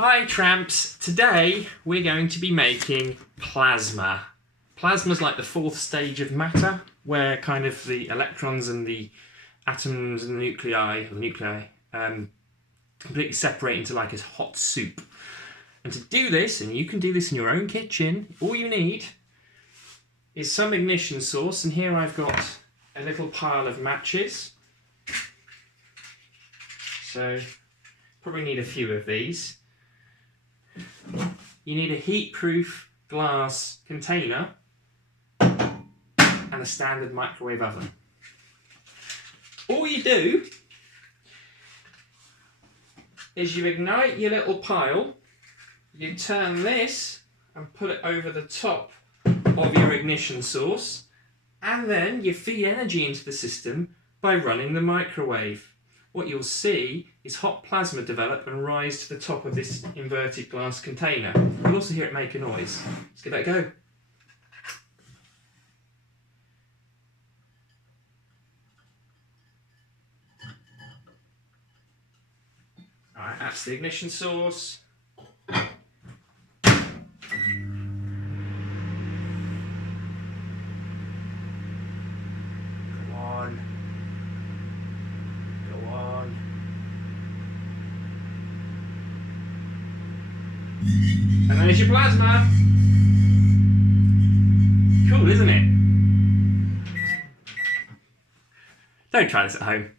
Hi tramps, today we're going to be making plasma. Plasma's like the fourth stage of matter, where kind of the electrons and the atoms and the nuclei completely separate into like a hot soup. And to do this, and you can do this in your own kitchen, all you need is some ignition source, and here I've got a little pile of matches. So probably need a few of these. You need a heat-proof glass container and a standard microwave oven. All you do is you ignite your little pile, you turn this and put it over the top of your ignition source, and then you feed energy into the system by running the microwave. What you'll see is hot plasma develop and rise to the top of this inverted glass container. You'll also hear it make a noise. Let's give that a go. Alright, that's the ignition source. And there's your plasma. Cool, isn't it? Don't try this at home.